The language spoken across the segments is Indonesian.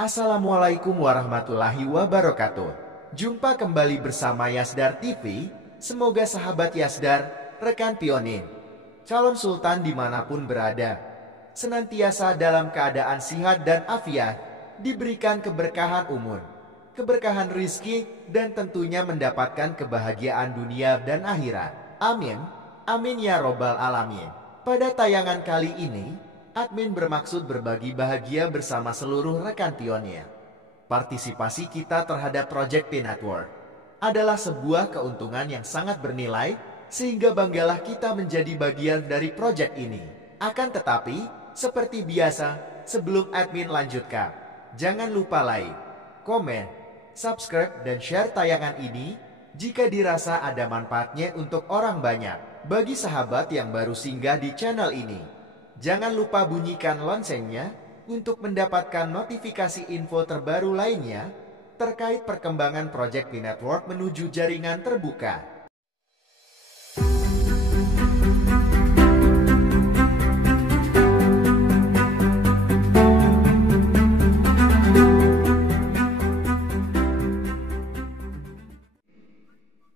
Assalamualaikum warahmatullahi wabarakatuh. Jumpa kembali bersama Yasdar TV. Semoga sahabat Yasdar, rekan pionir, calon sultan dimanapun berada, senantiasa dalam keadaan sehat dan afiat, diberikan keberkahan umur, keberkahan rizki, dan tentunya mendapatkan kebahagiaan dunia dan akhirat. Amin. Amin ya robbal alamin. Pada tayangan kali ini, admin bermaksud berbagi bahagia bersama seluruh rekan pionir. Partisipasi kita terhadap Project P Network adalah sebuah keuntungan yang sangat bernilai, sehingga banggalah kita menjadi bagian dari proyek ini. Akan tetapi, seperti biasa, sebelum admin lanjutkan, jangan lupa like, komen, subscribe, dan share tayangan ini jika dirasa ada manfaatnya untuk orang banyak. Bagi sahabat yang baru singgah di channel ini, jangan lupa bunyikan loncengnya untuk mendapatkan notifikasi info terbaru lainnya terkait perkembangan Project P Network menuju jaringan terbuka.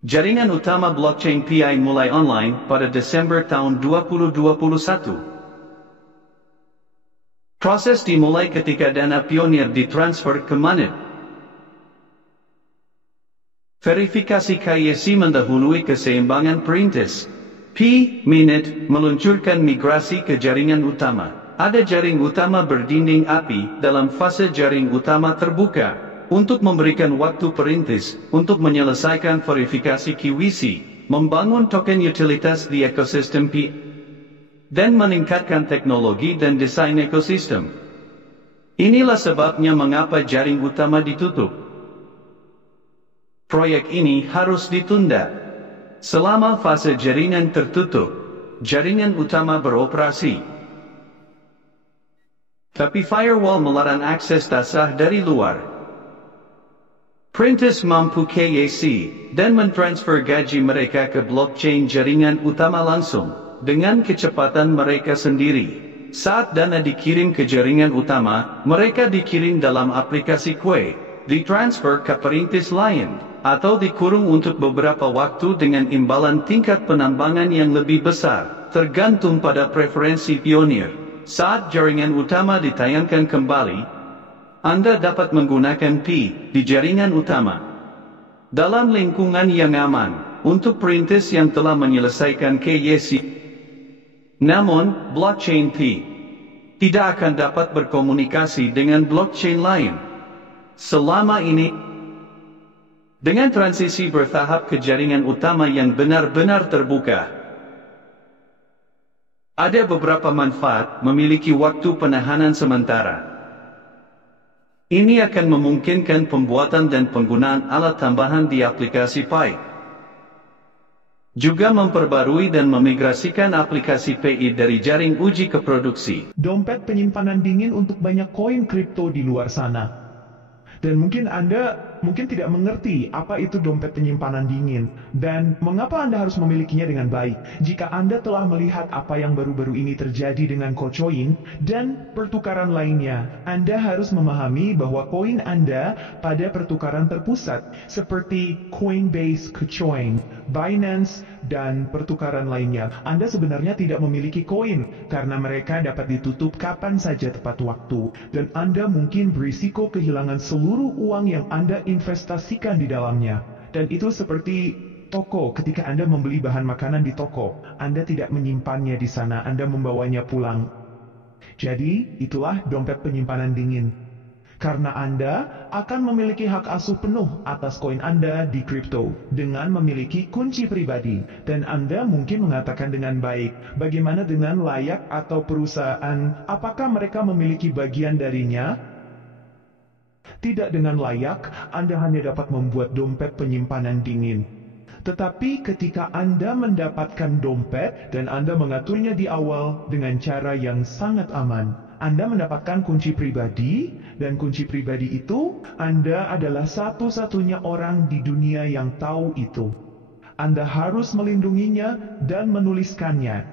Jaringan utama blockchain PI mulai online pada Desember tahun 2021. Proses dimulai ketika dana pionir ditransfer ke Manit. Verifikasi KYC mendahului keseimbangan perintis. P-Minute meluncurkan migrasi ke jaringan utama. Ada jaring utama berdinding api dalam fase jaring utama terbuka. Untuk memberikan waktu perintis untuk menyelesaikan verifikasi KYC, membangun token utilitas di ekosistem P, dan meningkatkan teknologi dan desain ekosistem. Inilah sebabnya mengapa jaring utama ditutup. Proyek ini harus ditunda. Selama fase jaringan tertutup, jaringan utama beroperasi. Tapi firewall melarang akses dasar dari luar. Perintis mampu KYC dan mentransfer gaji mereka ke blockchain jaringan utama langsung, dengan kecepatan mereka sendiri. Saat dana dikirim ke jaringan utama, mereka dikirim dalam aplikasi Kue, ditransfer ke perintis lain, atau dikurung untuk beberapa waktu dengan imbalan tingkat penambangan yang lebih besar, tergantung pada preferensi pionir. Saat jaringan utama ditayangkan kembali, Anda dapat menggunakan P di jaringan utama dalam lingkungan yang aman untuk perintis yang telah menyelesaikan KYC. Namun, blockchain P tidak akan dapat berkomunikasi dengan blockchain lain selama ini. Dengan transisi bertahap ke jaringan utama yang benar-benar terbuka, ada beberapa manfaat memiliki waktu penahanan sementara. Ini akan memungkinkan pembuatan dan penggunaan alat tambahan di aplikasi Pi. Juga memperbarui dan memigrasikan aplikasi PI dari jaring uji ke produksi. Dompet penyimpanan dingin untuk banyak koin kripto di luar sana. Dan mungkin Anda tidak mengerti apa itu dompet penyimpanan dingin dan mengapa Anda harus memilikinya dengan baik. Jika Anda telah melihat apa yang baru-baru ini terjadi dengan KoCoin dan pertukaran lainnya, Anda harus memahami bahwa koin Anda pada pertukaran terpusat seperti Coinbase, KoCoin, Binance, dan pertukaran lainnya, Anda sebenarnya tidak memiliki koin karena mereka dapat ditutup kapan saja tepat waktu dan Anda mungkin berisiko kehilangan seluruh uang yang Anda investasikan di dalamnya. Dan itu seperti toko. Ketika Anda membeli bahan makanan di toko, Anda tidak menyimpannya di sana, Anda membawanya pulang. Jadi, itulah dompet penyimpanan dingin. Karena Anda akan memiliki hak asuh penuh atas koin Anda di kripto dengan memiliki kunci pribadi. Dan Anda mungkin mengatakan dengan baik, bagaimana dengan layak atau perusahaan, apakah mereka memiliki bagian darinya? Tidak dengan layak, Anda hanya dapat membuat dompet penyimpanan dingin. Tetapi ketika Anda mendapatkan dompet dan Anda mengaturnya di awal dengan cara yang sangat aman, Anda mendapatkan kunci pribadi, dan kunci pribadi itu, Anda adalah satu-satunya orang di dunia yang tahu itu. Anda harus melindunginya dan menuliskannya.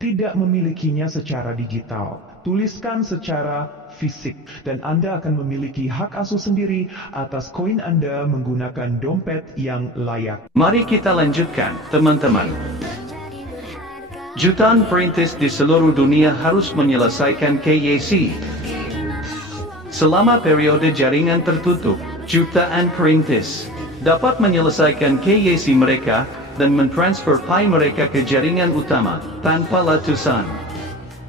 Tidak memilikinya secara digital, tuliskan secara fisik, dan Anda akan memiliki hak asuh sendiri atas koin Anda menggunakan dompet yang layak. Mari kita lanjutkan, teman-teman. Jutaan perintis di seluruh dunia harus menyelesaikan KYC. Selama periode jaringan tertutup, jutaan perintis dapat menyelesaikan KYC mereka dan mentransfer Pi mereka ke jaringan utama tanpa latusan.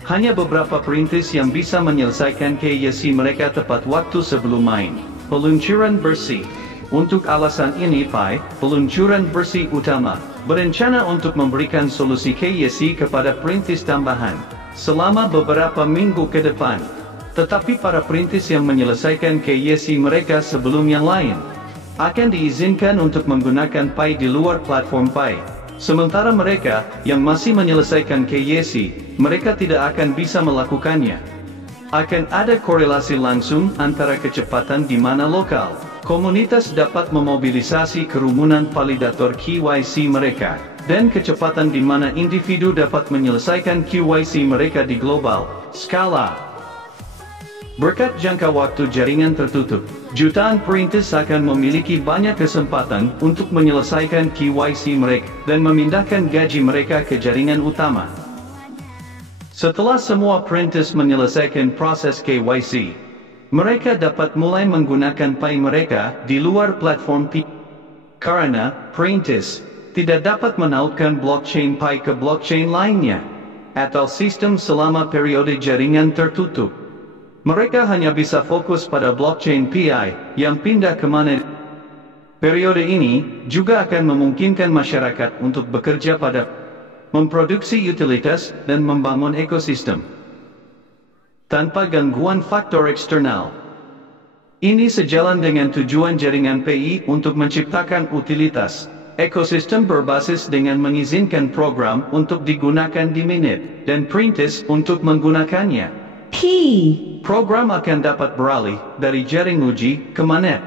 Hanya beberapa perintis yang bisa menyelesaikan KYC mereka tepat waktu sebelum main peluncuran bersih. Untuk alasan ini Pi, peluncuran bersih utama, berencana untuk memberikan solusi KYC kepada perintis tambahan selama beberapa minggu ke depan. Tetapi para perintis yang menyelesaikan KYC mereka sebelum yang lain akan diizinkan untuk menggunakan Pi di luar platform Pi. Sementara mereka yang masih menyelesaikan KYC, mereka tidak akan bisa melakukannya. Akan ada korelasi langsung antara kecepatan di mana lokal komunitas dapat memobilisasi kerumunan validator KYC mereka, dan kecepatan di mana individu dapat menyelesaikan KYC mereka di global skala. Berkat jangka waktu jaringan tertutup, jutaan perintis akan memiliki banyak kesempatan untuk menyelesaikan KYC mereka dan memindahkan gaji mereka ke jaringan utama. Setelah semua perintis menyelesaikan proses KYC, mereka dapat mulai menggunakan Pi mereka di luar platform Pi. Karena perintis tidak dapat menautkan blockchain Pi ke blockchain lainnya atau sistem selama periode jaringan tertutup. Mereka hanya bisa fokus pada blockchain Pi yang pindah ke mana. Periode ini juga akan memungkinkan masyarakat untuk bekerja pada memproduksi utilitas dan membangun ekosistem tanpa gangguan faktor eksternal. Ini sejalan dengan tujuan jaringan Pi untuk menciptakan utilitas ekosistem berbasis dengan mengizinkan program untuk digunakan di mainnet dan perintis untuk menggunakannya. Program akan dapat beralih dari jaring uji ke mainnet,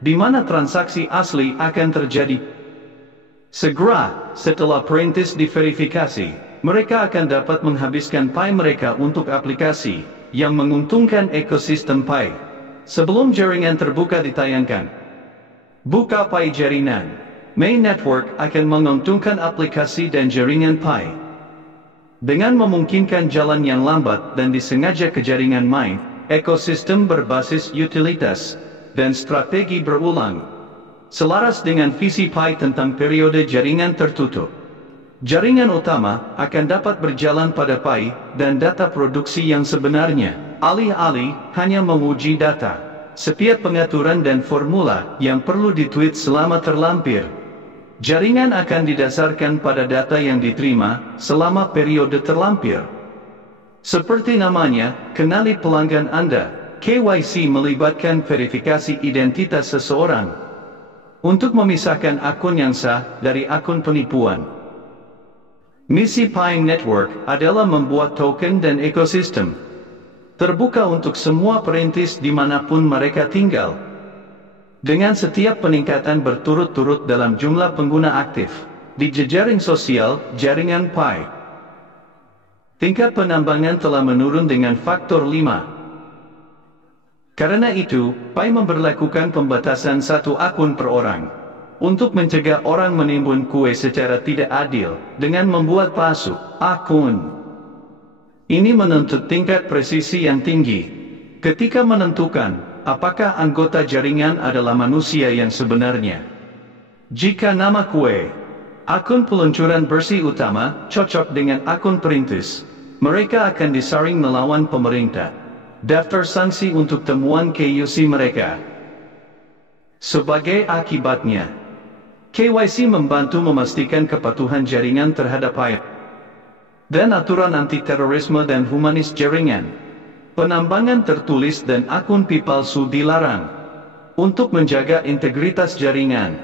di mana transaksi asli akan terjadi. Segera setelah perintis diverifikasi, mereka akan dapat menghabiskan Pi mereka untuk aplikasi yang menguntungkan ekosistem Pi. Sebelum jaringan terbuka ditayangkan, buka Pi jaringan main network akan menguntungkan aplikasi dan jaringan Pi. Dengan memungkinkan jalan yang lambat dan disengaja ke jaringan main, ekosistem berbasis utilitas, dan strategi berulang. Selaras dengan visi Pi tentang periode jaringan tertutup, jaringan utama akan dapat berjalan pada Pi dan data produksi yang sebenarnya, alih-alih hanya menguji data. Setiap pengaturan dan formula yang perlu ditweet selama terlampir. Jaringan akan didasarkan pada data yang diterima selama periode terlampir. Seperti namanya, kenali pelanggan Anda. KYC melibatkan verifikasi identitas seseorang untuk memisahkan akun yang sah dari akun penipuan. Misi Pi Network adalah membuat token dan ekosistem terbuka untuk semua perintis dimanapun mereka tinggal. Dengan setiap peningkatan berturut-turut dalam jumlah pengguna aktif di jejaring sosial jaringan Pi, tingkat penambangan telah menurun dengan faktor 5. Karena itu, Pi memberlakukan pembatasan satu akun per orang untuk mencegah orang menimbun kue secara tidak adil dengan membuat palsu akun. Ini menuntut tingkat presisi yang tinggi ketika menentukan apakah anggota jaringan adalah manusia yang sebenarnya. Jika nama kue, akun peluncuran bersih utama, cocok dengan akun perintis, mereka akan disaring melawan pemerintah. Daftar sanksi untuk temuan KYC mereka. Sebagai akibatnya, KYC membantu memastikan kepatuhan jaringan terhadap Pi dan aturan anti-terorisme dan humanis jaringan. Penambangan tertulis dan akun Pi palsu dilarang untuk menjaga integritas jaringan.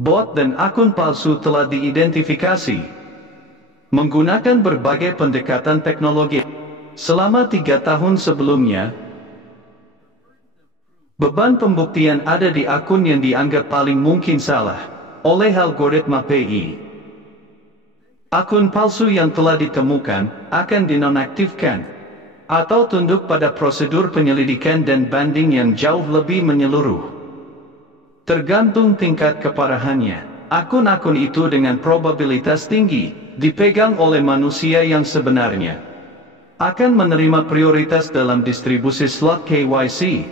Bot dan akun palsu telah diidentifikasi menggunakan berbagai pendekatan teknologi. Selama 3 tahun sebelumnya, beban pembuktian ada di akun yang dianggap paling mungkin salah oleh algoritma Pi. Akun palsu yang telah ditemukan akan dinonaktifkan atau tunduk pada prosedur penyelidikan dan banding yang jauh lebih menyeluruh. Tergantung tingkat keparahannya, akun-akun itu dengan probabilitas tinggi, dipegang oleh manusia yang sebenarnya, akan menerima prioritas dalam distribusi slot KYC.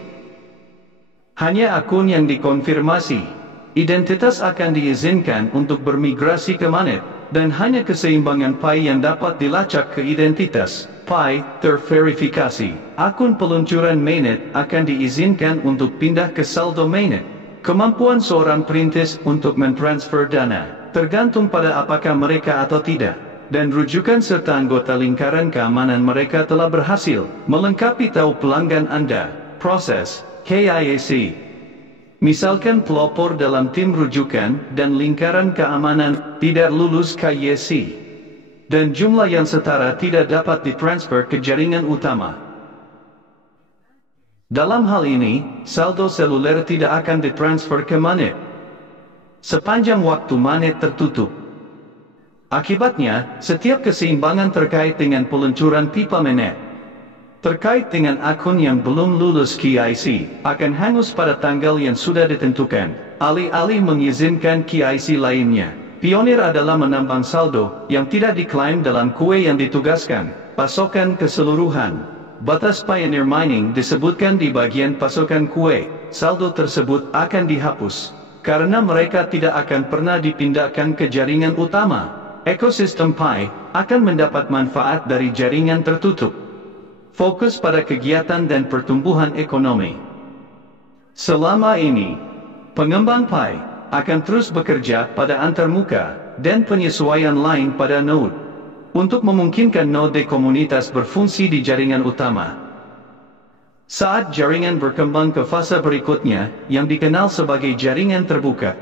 Hanya akun yang dikonfirmasi identitas akan diizinkan untuk bermigrasi ke mainnet, dan hanya keseimbangan PI yang dapat dilacak ke identitas PI terverifikasi. Akun peluncuran mainnet akan diizinkan untuk pindah ke saldo mainnet. Kemampuan seorang perintis untuk mentransfer dana tergantung pada apakah mereka atau tidak, dan rujukan serta anggota lingkaran keamanan mereka telah berhasil melengkapi tahu pelanggan Anda. Proses KYC. Misalkan pelopor dalam tim rujukan dan lingkaran keamanan tidak lulus KYC, dan jumlah yang setara tidak dapat ditransfer ke jaringan utama. Dalam hal ini, saldo seluler tidak akan ditransfer ke mainnet sepanjang waktu mainnet tertutup. Akibatnya, setiap keseimbangan terkait dengan peluncuran pipa mainnet terkait dengan akun yang belum lulus KYC akan hangus pada tanggal yang sudah ditentukan. Alih-alih mengizinkan KYC lainnya, pionir adalah menambang saldo yang tidak diklaim dalam kue yang ditugaskan. Pasokan keseluruhan. Batas pioneer mining disebutkan di bagian pasokan kue. Saldo tersebut akan dihapus karena mereka tidak akan pernah dipindahkan ke jaringan utama. Ekosistem PI akan mendapat manfaat dari jaringan tertutup. Fokus pada kegiatan dan pertumbuhan ekonomi. Selama ini, pengembang PI akan terus bekerja pada antarmuka dan penyesuaian lain pada node untuk memungkinkan node komunitas berfungsi di jaringan utama. Saat jaringan berkembang ke fase berikutnya yang dikenal sebagai jaringan terbuka,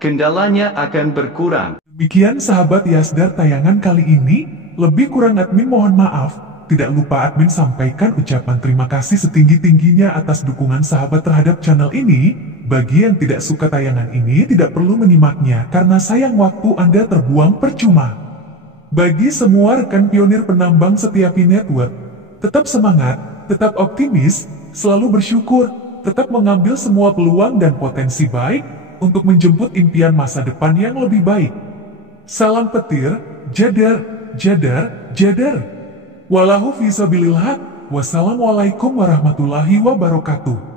kendalanya akan berkurang. Demikian sahabat Yasdar tayangan kali ini, lebih kurang admin mohon maaf. Tidak lupa admin sampaikan ucapan terima kasih setinggi-tingginya atas dukungan sahabat terhadap channel ini. Bagi yang tidak suka tayangan ini tidak perlu menyimaknya karena sayang waktu Anda terbuang percuma. Bagi semua rekan pionir penambang setia Pi Network, tetap semangat, tetap optimis, selalu bersyukur, tetap mengambil semua peluang dan potensi baik untuk menjemput impian masa depan yang lebih baik. Salam petir, jadar, jadar, jadar. Wallahu fi sabilil haq. Wassalamualaikum warahmatullahi wabarakatuh.